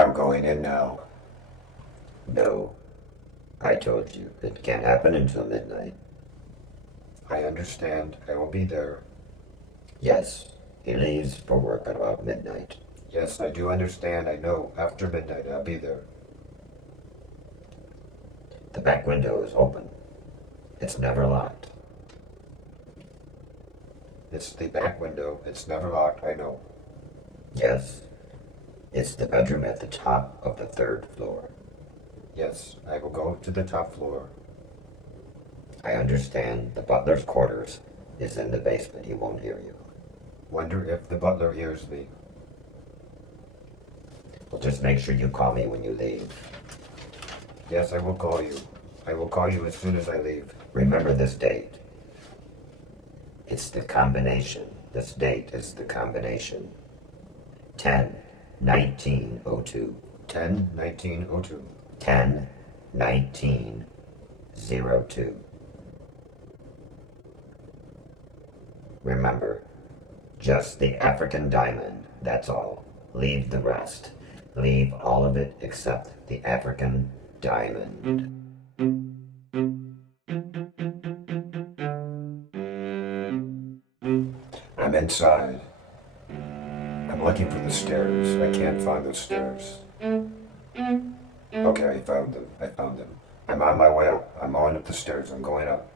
I'm going in now. No, I told you, it can't happen until midnight. I understand. I will be there. Yes, he leaves for work at about midnight. Yes, I do understand. I know. After midnight, I'll be there. The back window is open. It's never locked. It's the back window. It's never locked. I know. Yes, it's the bedroom at the top of the third floor. Yes, I will go to the top floor. I understand. The butler's quarters is in the basement. He won't hear you. Wonder if the butler hears me. Well, just make sure you call me when you leave. Yes, I will call you. I will call you as soon as I leave. Remember this date. It's the combination. This date is the combination. 10-19-02. 10-19-02. 10-19-02. Remember, just the African diamond, that's all. Leave the rest. Leave all of it except the African diamond. I'm inside. I'm looking for the stairs. I can't find those stairs. Okay, I found them. I'm on my way up. I'm on up the stairs. I'm going up.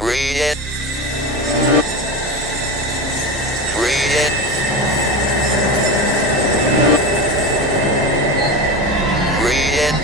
Read it. Read it. Read it.